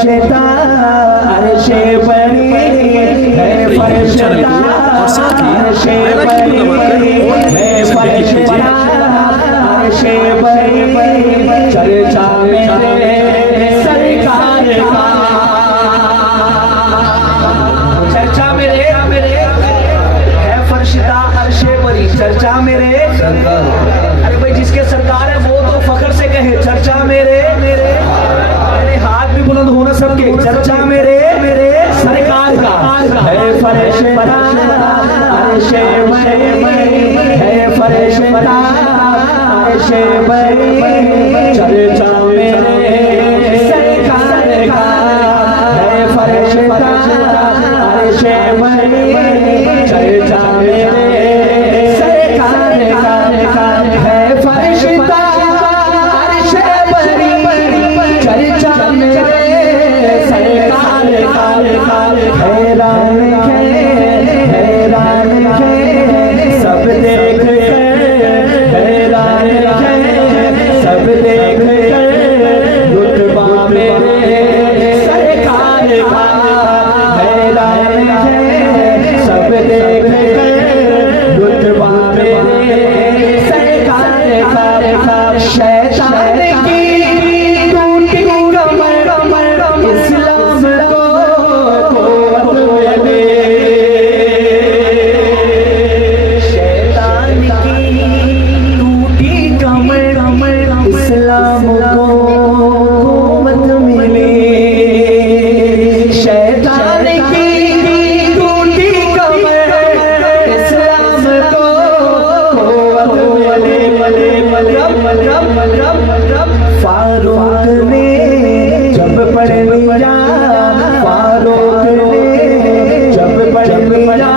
फरिश्ता अर्शे बरी है फरिश्ता अर्शे बरी है फरिश्ता अर्शे बरी चर्चा मेरे सरकार का चर्चा मेरे है फरिश्ता अर्शे बरी चर्चा मेरे अरे भाई जिसके सरकार है वो तो फख्र से कहे चर्चा मेरे हाथ भी बुलंद होना सबके चर्चा मेरे सरकार का है फरिश्ता अर्शे बरी है फरिश्ता अर्शे बरी चर्चा मेरे सरकार का है फरिश्ता अर्शे बरी चर्चा मेरे सरकार का है फरिश्ता अर्शे बरी चर्चा मेरे सरकार का हैरान है सब देख हैरान है सब देख रुतबा मेरे सरकार का हैरान है सब देख रुतबा मेरे सरकार का शैतान की टूटी कमर इस्लाम को दे शैतान की टूटी कमर इस्लाम को मत मिले शैतान की टूटी कमर इस्लाम को फारूक ने जब पढ़ लिया फारूक ने जब पढ़ लिया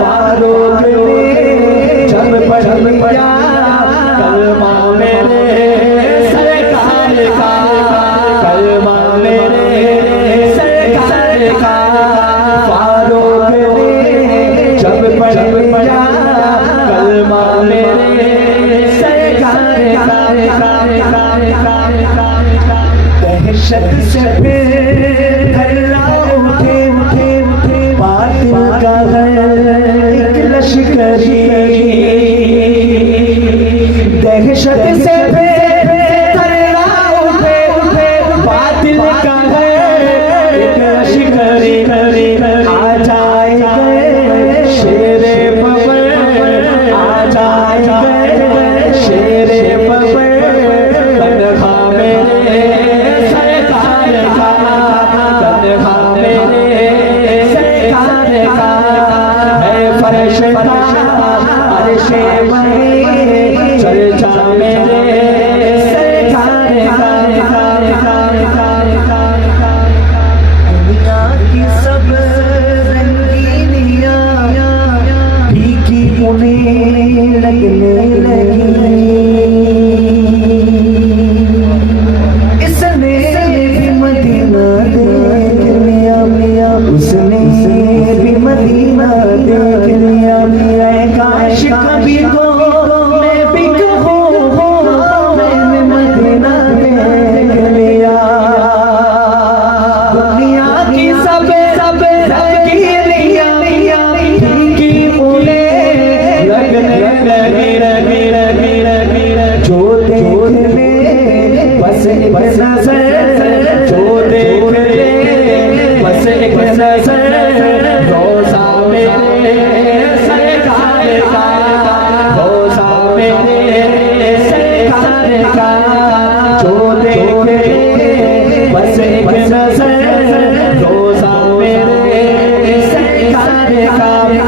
फारूक ने जब पढ़ लिया कलमा मेरे सरकार का कलमा मेरे सरकार का फारूक ने जब पढ़ लिया कलमा मेरे सरकार का दहशत से हल्ला उठे बातिल का एक लश्करी दहशत से हल्ला उठे बातिल का एक लश्करी आ जाएंगे शेरे बबर आ जाएंगे शेरे बबर तन्हा मेरे सरकार का तन्हा मेरे सरकार का है फरिश्ता अर्शे बरी चर्चा मेरे सरकार का दुनिया की सब रंगीनियां फीकी उन्हें लगने लगी इसने भी मदीना देख लिया उसने भी मदीना देख लिया काश कभी को मैं भी कहूँ मैंने मदीना देख लिया दुनिया की सब रंगीनियां फीकी उन्हें लगने लगी जो देख ले बस एक नजर जो देख ले बस एक नजर रोजा मेरे सरकार का रोजा मेरे सरकार का जो देख ले बस एक नजर रोजा मेरे सरकार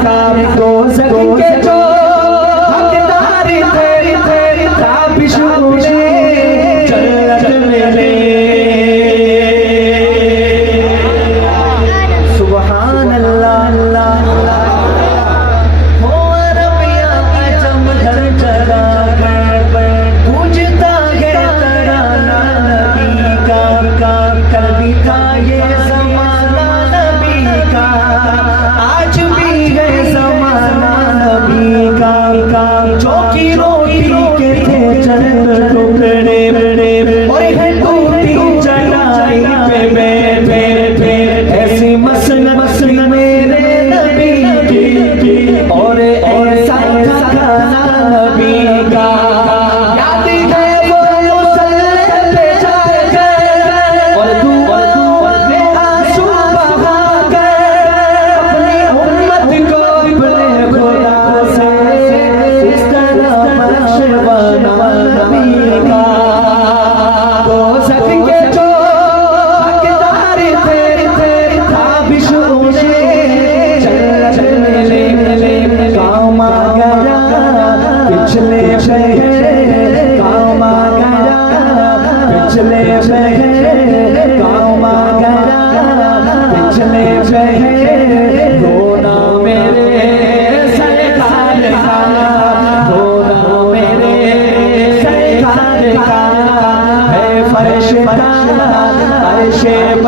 का रोजा के जो हकदार थे ताबिश उन्हें जन्नत मिले सुभान अल्लाह हो रबिया आजम घर जगा पूजता है तराना नबी का कभी था ये ज़माना नबी का आज भी है ज़माना नबी का जो की रोटी के थे चंद टुकड़े और है टूटी चटाई पे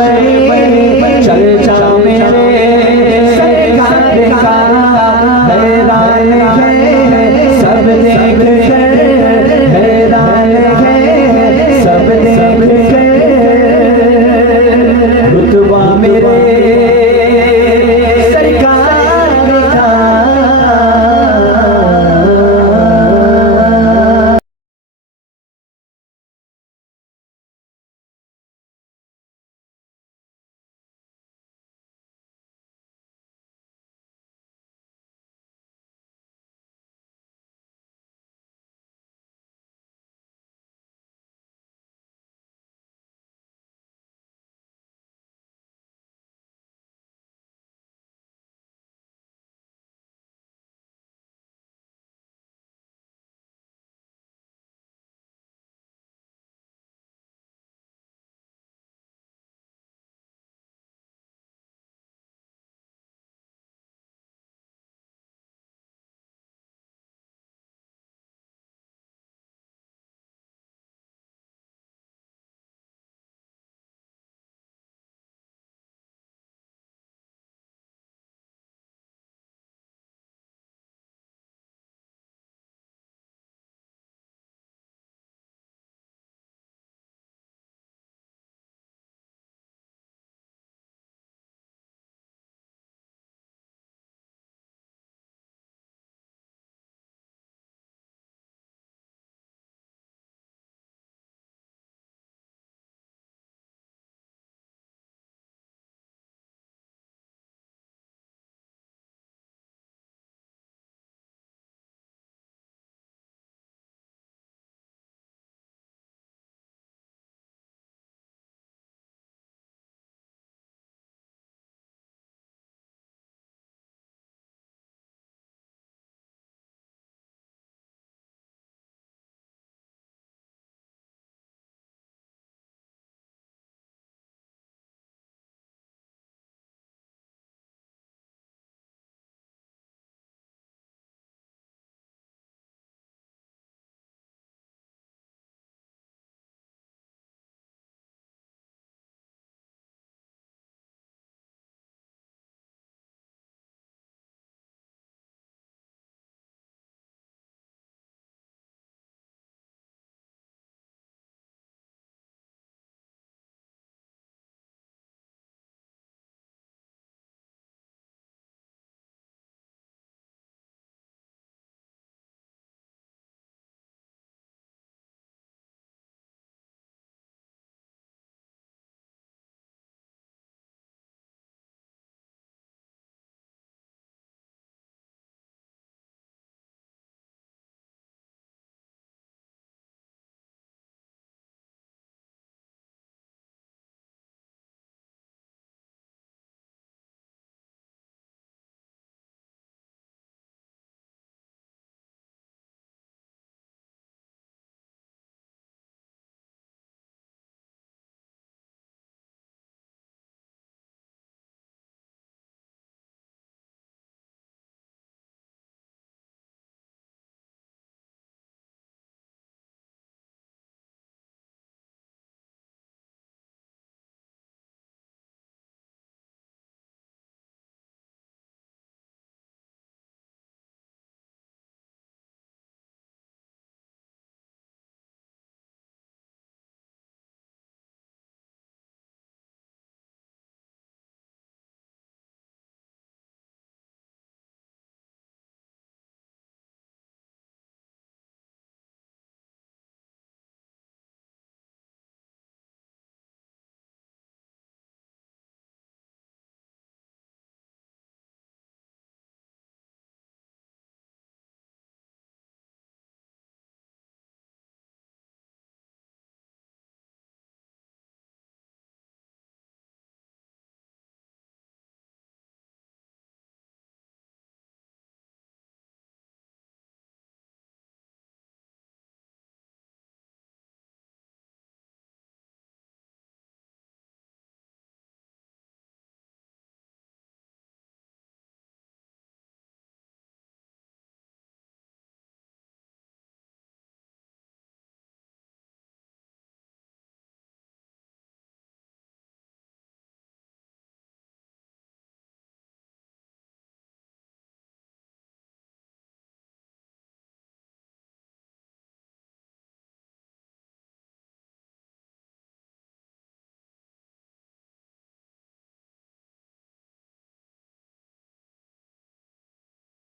बनी